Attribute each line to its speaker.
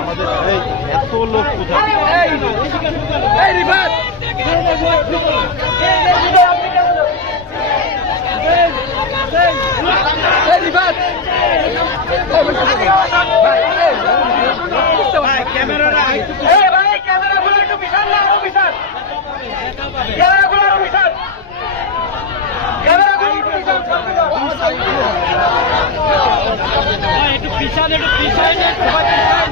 Speaker 1: আমাদের এত লোক কোথায়
Speaker 2: camera পিছান একটু পিছান একটু পিছান